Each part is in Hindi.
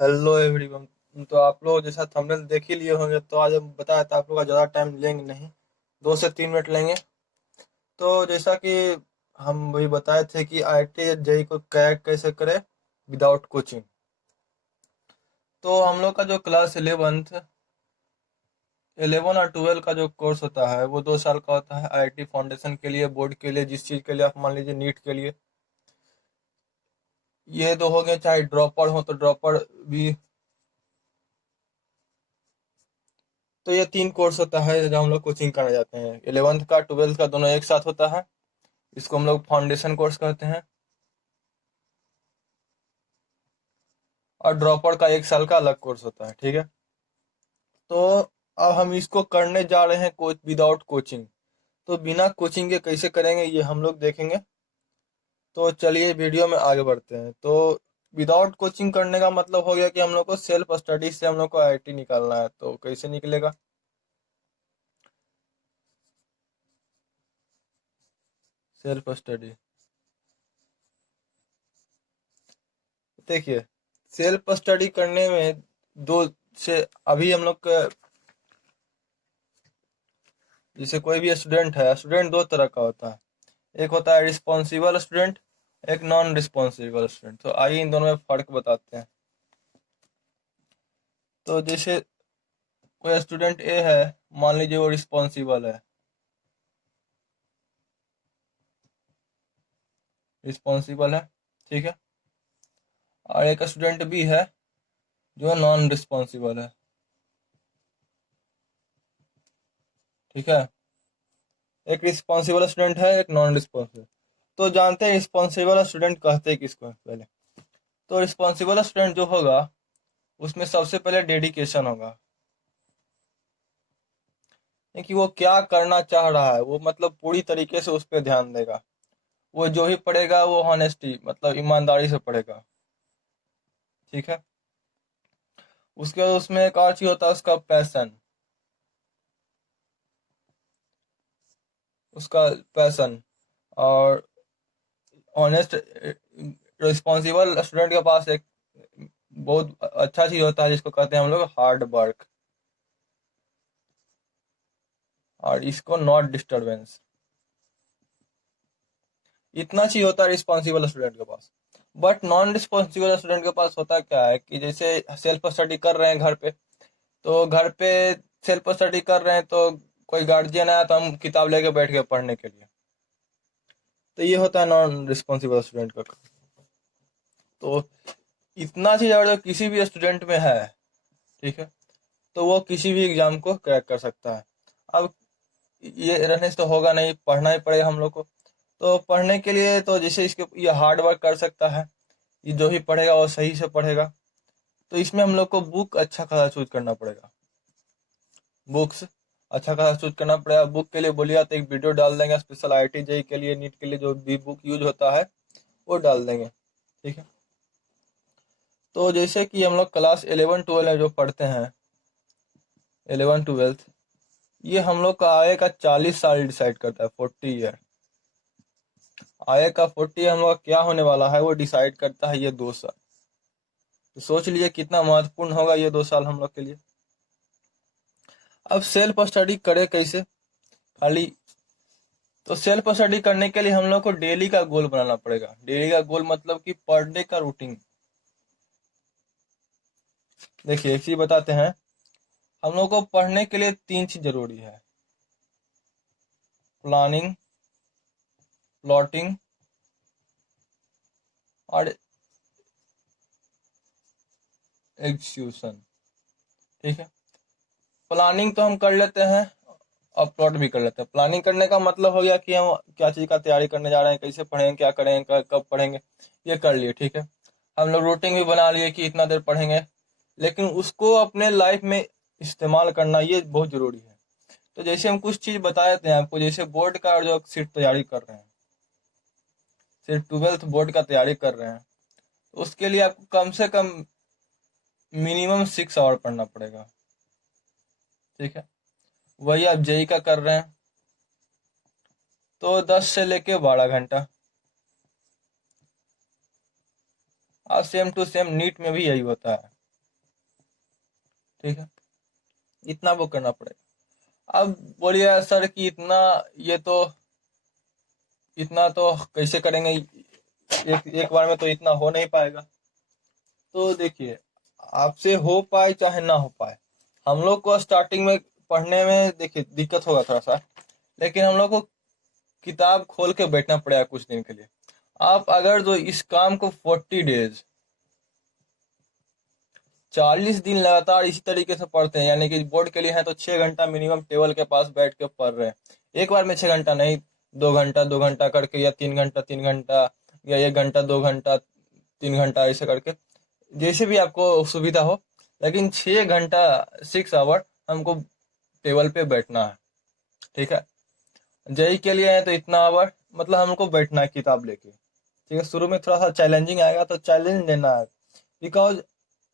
Hello everyone. तो आप लोग जैसा थंबनेल देख ही लिए होंगे, तो आज हम बताया था आप लोग का ज़्यादा टाइम लेंगे नहीं, 2 से 3 मिनट लेंगे। तो जैसा कि हम वही बताए थे कि IIT जेई को क्रैक कैसे करें विदाउट कोचिंग। तो हम लोग का जो क्लास 11 और 12 का जो कोर्स होता है वो 2 साल का होता है। IIT फाउंडेशन के लिए, बोर्ड के लिए, जिस चीज़ के लिए आप मान लीजिए नीट के लिए, ये दो हो गए। चाहे ड्रॉपर हो तो ड्रॉपर भी। तो ये 3 कोर्स होता है जो हम लोग कोचिंग करने जाते हैं। 11th का 12th का दोनों एक साथ होता है। इसको हम लोग फाउंडेशन कोर्स कहते हैं। और ड्रॉपर का 1 साल का अलग कोर्स होता है, ठीक है। तो अब हम इसको करने जा रहे हैं विदाउट कोचिंग। तो बिना कोचिंग के कैसे करेंगे ये हम लोग देखेंगे। तो चलिए वीडियो में आगे बढ़ते हैं। तो विदाउट कोचिंग करने का मतलब हो गया कि हम लोग को सेल्फ स्टडी से हम लोग को IIT निकालना है। तो कैसे निकलेगा? सेल्फ स्टडी, देखिए, सेल्फ स्टडी करने में दो से अभी हम लोग का, जैसे कोई भी स्टूडेंट है, स्टूडेंट 2 तरह का होता है। एक होता है रिस्पॉन्सिबल स्टूडेंट, एक नॉन रिस्पॉन्सिबल स्टूडेंट। तो आइए इन दोनों में फ़र्क बताते हैं। तो जैसे कोई स्टूडेंट ए है, मान लीजिए वो रिस्पॉन्सिबल है, ठीक है। और एक स्टूडेंट बी है जो नॉन रिस्पॉन्सिबल है, ठीक है। एक रिस्पॉन्सिबल स्टूडेंट है, एक नॉन रिस्पॉन्सिबल। तो जानते हैं रिस्पॉन्सिबल स्टूडेंट कहते हैं किसको पहले। तो रिस्पॉन्सिबल स्टूडेंट जो होगा उसमें सबसे पहले डेडिकेशन होगा, कि वो क्या करना चाह रहा है, वो मतलब पूरी तरीके से उस पर ध्यान देगा। वो जो ही पढ़ेगा वो हॉनेस्टी मतलब ईमानदारी से पढ़ेगा, ठीक है। उसके बाद उसमें एक और चीज होता है, उसका पैशन। उसका पैशन और ऑनेस्ट रिस्पॉन्सिबल स्टूडेंट के पास एक बहुत अच्छा चीज होता है जिसको कहते हैं हम लोग हार्ड वर्क, और इसको नॉट डिस्टरबेंस। इतना चीज होता है रिस्पॉन्सिबल स्टूडेंट के पास। बट नॉन रिस्पॉन्सिबल स्टूडेंट के पास होता क्या है कि जैसे सेल्फ स्टडी कर रहे हैं घर पे, तो घर पे सेल्फ स्टडी कर रहे हैं तो कोई गार्जियन आया तो हम किताब लेके बैठ गए पढ़ने के लिए। तो ये होता है नॉन रिस्पॉन्सिबल स्टूडेंट का। तो इतना चीज अगर जो किसी भी स्टूडेंट में है, ठीक है, तो वो किसी भी एग्जाम को क्रैक कर सकता है। अब ये रहने से तो होगा नहीं, पढ़ना ही पड़ेगा हम लोग को। तो पढ़ने के लिए तो जैसे इसके ये हार्ड वर्क कर सकता है, ये जो भी पढ़ेगा वो सही से पढ़ेगा। तो इसमें हम लोग को बुक अच्छा खासा चूज करना पड़ेगा। बुक्स अच्छा खासा चूज करना पड़ेगा। बुक के लिए बोलिए तो एक वीडियो डाल देंगे स्पेशल IIT जेई के लिए, नीट के लिए जो भी बुक यूज होता है वो डाल देंगे, ठीक है। तो जैसे कि हम लोग क्लास 11 12 में जो पढ़ते हैं, 11 12, ये हम लोग का आय का 40 साल डिसाइड करता है, 40 ईयर। आय का 40 हम लोग का क्या होने वाला है वो डिसाइड करता है ये 2 साल। तो सोच लीजिए कितना महत्वपूर्ण होगा ये 2 साल हम लोग के लिए। अब सेल्फ स्टडी करें कैसे? खाली तो सेल्फ स्टडी करने के लिए हम लोग को डेली का गोल बनाना पड़ेगा। डेली का गोल मतलब कि पर डे का रूटीन। देखिए एक चीज बताते हैं, हम लोग को पढ़ने के लिए 3 चीज जरूरी है: प्लानिंग, प्लॉटिंग और एग्जीक्यूशन, ठीक है। प्लानिंग तो हम कर लेते हैं और प्लॉट भी कर लेते हैं। प्लानिंग करने का मतलब हो गया कि हम क्या चीज़ का तैयारी करने जा रहे हैं, कैसे पढ़ेंगे, क्या करेंगे, कब पढ़ेंगे, ये कर लिए, ठीक है। हम लोग रूटीन भी बना लिए कि इतना देर पढ़ेंगे, लेकिन उसको अपने लाइफ में इस्तेमाल करना ये बहुत ज़रूरी है। तो जैसे हम कुछ चीज़ बता देते हैं आपको, जैसे बोर्ड का जो सिर्फ तैयारी कर रहे हैं, सिर्फ 12th बोर्ड का तैयारी कर रहे हैं, तो उसके लिए आपको कम से कम मिनिमम 6 आवर पढ़ना पड़ेगा, ठीक है। वही आप जेई का कर रहे हैं तो 10 से लेके 12 घंटा। और सेम टू सेम नीट में भी यही होता है। ठीक है, इतना वो करना पड़ेगा। अब बोलिए सर कि इतना तो कैसे करेंगे, एक एक बार में तो इतना हो नहीं पाएगा। तो देखिए, आपसे हो पाए चाहे ना हो पाए, हम लोग को स्टार्टिंग में पढ़ने में देखिए दिक्कत होगा थोड़ा सा, लेकिन हम लोग को किताब खोल के बैठना पड़ेगा कुछ दिन के लिए। आप अगर जो इस काम को 40 डेज 40 दिन लगातार इसी तरीके से पढ़ते हैं, यानी कि बोर्ड के लिए है तो 6 घंटा मिनिमम टेबल के पास बैठ के पढ़ रहे हैं। एक बार में 6 घंटा नहीं, 2 घंटा 2 घंटा करके, या 3 घंटा 3 घंटा, या 1 घंटा 2 घंटा 3 घंटा, ऐसे करके जैसे भी आपको सुविधा हो, लेकिन 6 घंटा 6 आवर हमको टेबल पे बैठना है। ठीक है, जेई के लिए है तो इतना आवर मतलब हमको बैठना है किताब लेके। ठीक है, शुरू में थोड़ा सा चैलेंजिंग आएगा तो चैलेंज लेना है, बिकॉज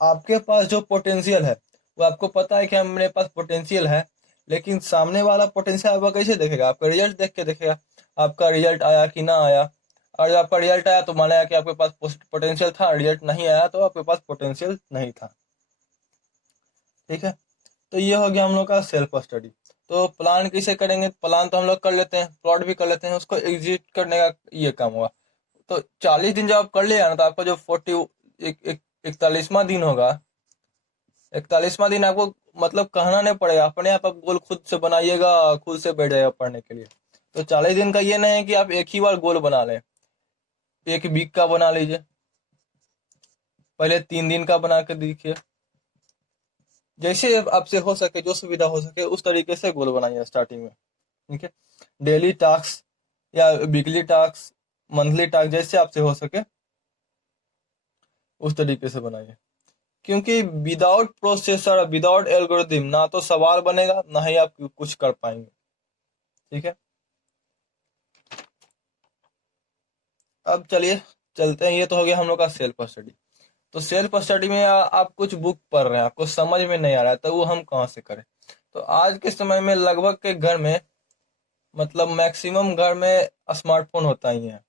आपके पास जो पोटेंशियल है वो आपको पता है कि मेरे पास पोटेंशियल है, लेकिन सामने वाला पोटेंशियल आपका कैसे देखेगा? आपका रिजल्ट देख के देखेगा, आपका रिजल्ट आया कि ना आया। और जब आपका रिजल्ट आया तो माना कि आपके पास पोटेंशियल था, रिजल्ट नहीं आया तो आपके पास पोटेंशियल नहीं था। ठीक है, तो ये हो गया हम लोग का सेल्फ स्टडी। तो प्लान कैसे करेंगे? प्लान तो हम लोग कर लेते हैं, प्लॉट भी कर लेते हैं, उसको एग्जीक्यूट करने का ये काम हुआ। तो 40 दिन जब आप कर लिया ना, तो आपका जो 41वां दिन होगा, 41वां दिन आपको मतलब कहना नहीं पड़ेगा, अपने आप गोल खुद से बनाइएगा, खुद से बैठ जाएगा पढ़ने के लिए। तो 40 दिन का ये नहीं है कि आप एक ही बार गोल बना लें, एक वीक का बना लीजिए, पहले 3 दिन का बना के देखिए, जैसे आपसे हो सके, जो सुविधा हो सके उस तरीके से गोल बनाइए स्टार्टिंग में। ठीक है, डेली टास्क या वीकली टास्क, मंथली टास्क, जैसे आपसे हो सके उस तरीके से बनाइए। क्योंकि विदाउट प्रोसेसर, विदाउट एल्गोरिथम, ना तो सवाल बनेगा ना ही आप कुछ कर पाएंगे। ठीक है, अब चलिए चलते हैं। ये तो हो गया हम लोग का सेल्फ स्टडी। तो सेल्फ स्टडी में आप कुछ बुक पढ़ रहे हैं, आपको समझ में नहीं आ रहा है, तो वो हम कहाँ से करें? तो आज के समय में लगभग के घर में, मतलब मैक्सिमम घर में स्मार्टफोन होता ही है।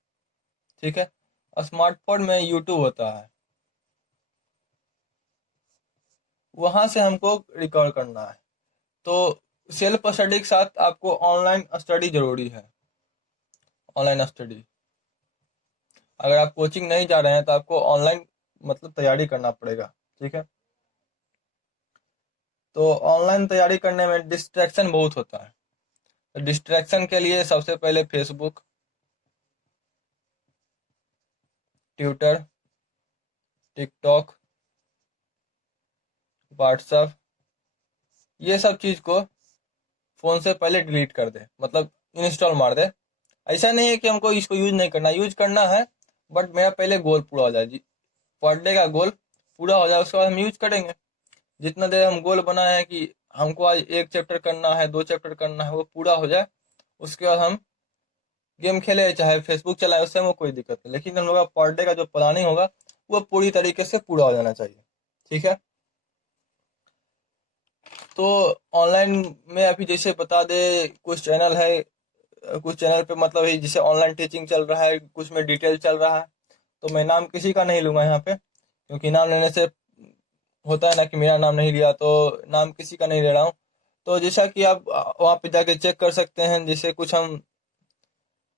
ठीक है, स्मार्टफोन में यूट्यूब होता है, वहां से हमको रिकॉर्ड करना है। तो सेल्फ स्टडी के साथ आपको ऑनलाइन स्टडी जरूरी है। ऑनलाइन स्टडी, अगर आप कोचिंग नहीं जा रहे हैं तो आपको ऑनलाइन मतलब तैयारी करना पड़ेगा। ठीक है, तो ऑनलाइन तैयारी करने में डिस्ट्रैक्शन बहुत होता है। डिस्ट्रैक्शन के लिए सबसे पहले फेसबुक, ट्विटर, टिकटॉक, व्हाट्सएप, ये सब चीज को फोन से पहले डिलीट कर दे, मतलब इंस्टॉल मार दे। ऐसा नहीं है कि हमको इसको यूज नहीं करना, यूज करना है, बट मेरा पहले गोल पूरा हो जाए जी, पर डे का गोल पूरा हो जाए, उसके बाद हम यूज करेंगे। जितना देर हम गोल बनाए हैं कि हमको आज 1 चैप्टर करना है, 2 चैप्टर करना है, वो पूरा हो जाए, उसके बाद हम गेम खेले चाहे फेसबुक चलाए, उससे हमको कोई दिक्कत नहीं, लेकिन हम लोग का पर डे का जो प्लानिंग होगा वो पूरी तरीके से पूरा हो जाना चाहिए। ठीक है, तो ऑनलाइन में अभी जैसे बता दे, कुछ चैनल है, कुछ चैनल पे मतलब है जैसे ऑनलाइन टीचिंग चल रहा है, कुछ में डिटेल चल रहा है। तो मैं नाम किसी का नहीं लूंगा यहाँ पे, क्योंकि नाम लेने से होता है ना कि मेरा नाम नहीं लिया, तो नाम किसी का नहीं ले रहा हूँ। तो जैसा कि आप वहाँ पे जाके चेक कर सकते हैं, जैसे कुछ हम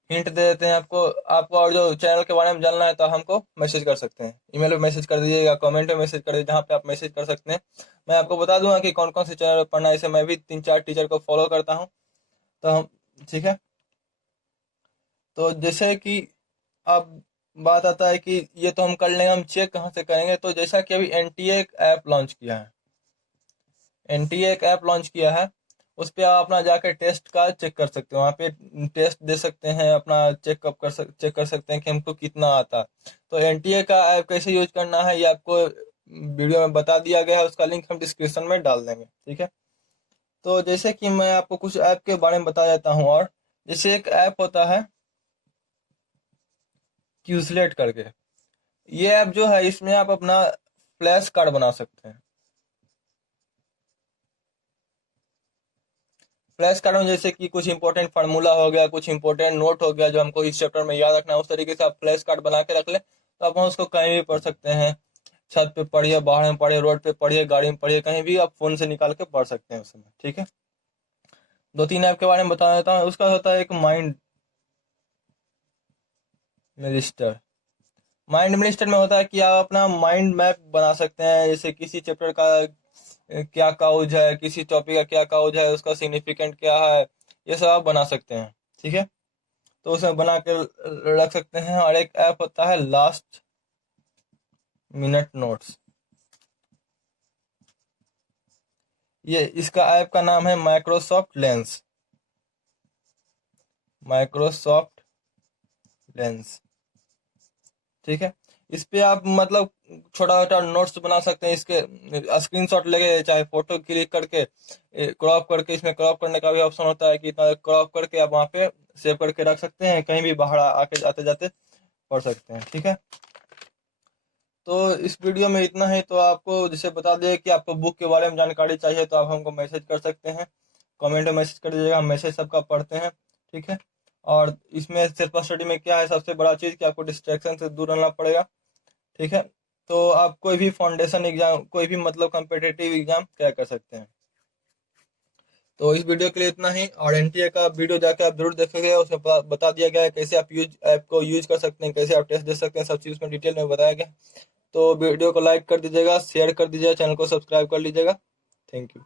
हिंट दे देते हैं आपको। आपको और जो चैनल के बारे में जानना है तो हमको मैसेज कर सकते हैं, ईमेल पे मैसेज कर दीजिएगा, कमेंट पे मैसेज कर दीजिए, जहाँ पे आप मैसेज कर सकते हैं। मैं आपको बता दूंगा कि कौन कौन से चैनल पर पढ़ना है, इसे मैं भी 3-4 टीचर को फॉलो करता हूँ। तो हम, ठीक है, तो जैसे कि अब बात आता है कि ये तो हम कर लेंगे, हम चेक कहाँ से करेंगे? तो जैसा कि अभी एनटीए एक ऐप लॉन्च किया है, एनटीए एक ऐप लॉन्च किया है, उस पे आप अपना जाकर टेस्ट का चेक कर सकते हो, वहाँ पे टेस्ट दे सकते हैं, अपना चेक कर सकते हैं कि हमको कितना आता है। तो एनटीए का ऐप कैसे यूज करना है ये आपको वीडियो में बता दिया गया है, उसका लिंक हम डिस्क्रिप्शन में डाल देंगे। ठीक है, तो जैसे कि मैं आपको कुछ ऐप के बारे में बता देता हूँ। और जैसे एक ऐप होता है क्यूजलेट करके, ये ऐप जो है इसमें आप अपना फ्लैश कार्ड बना सकते हैं। फ्लैश कार्ड में जैसे कि कुछ इंपॉर्टेंट फार्मूला हो गया, कुछ इंपॉर्टेंट नोट हो गया जो हमको इस चैप्टर में याद रखना है, उस तरीके से आप फ्लैश कार्ड बना के रख लें, तो आप उसको कहीं भी पढ़ सकते हैं। छत पे पढ़िए, बाहर में पढ़िए, रोड पे पढ़िए, गाड़ी में पढ़िए, कहीं भी आप फोन से निकाल के पढ़ सकते हैं उस समय। ठीक है, 2-3 ऐप के बारे में बता देता हूँ। उसका होता है एक माइंड मिनिस्टर। माइंड मिनिस्टर में होता है कि आप अपना माइंड मैप बना सकते हैं, जैसे किसी चैप्टर का क्या काउज है, किसी टॉपिक का क्या काउज है, उसका सिग्निफिकेंट क्या है, ये सब आप बना सकते हैं। ठीक है, तो उसमें बना के रख सकते हैं। और एक ऐप होता है लास्ट मिनट नोट्स। ये इसका ऐप का नाम है माइक्रोसॉफ्ट लेंस। Microsoft lens. ठीक है, इस पे आप मतलब छोटा छोटा नोट्स बना सकते हैं। इसके स्क्रीनशॉट लेके चाहे फोटो क्लिक करके क्रॉप करके, इसमें क्रॉप करने का भी ऑप्शन होता है कि इतना क्रॉप करके आप वहाँ पे सेव करके रख सकते हैं, कहीं भी बाहर आके आते जाते पढ़ सकते हैं। ठीक है, तो इस वीडियो में इतना ही। तो आपको जैसे बता दिया कि आपको बुक के बारे में जानकारी चाहिए तो आप हमको मैसेज कर सकते हैं, कमेंट में मैसेज कर दीजिएगा, हम मैसेज सबका पढ़ते हैं। ठीक है, और इसमें सेल्फ स्टडी में क्या है सबसे बड़ा चीज़ कि आपको डिस्ट्रैक्शन से दूर रहना पड़ेगा। ठीक है, तो आप कोई भी फाउंडेशन एग्जाम, कोई भी मतलब कम्पिटिटिव एग्जाम क्रैक कर सकते हैं। तो इस वीडियो के लिए इतना ही। और एनटीए का वीडियो जाके आप जरूर देखेंगे, उसमें बता दिया गया है कैसे आप ऐप को यूज कर सकते हैं, कैसे आप टेस्ट दे सकते हैं, सब चीज़ उसमें डिटेल में बताया गया है। तो वीडियो को लाइक कर दीजिएगा, शेयर कर दीजिएगा, चैनल को सब्सक्राइब कर लीजिएगा। Thank you.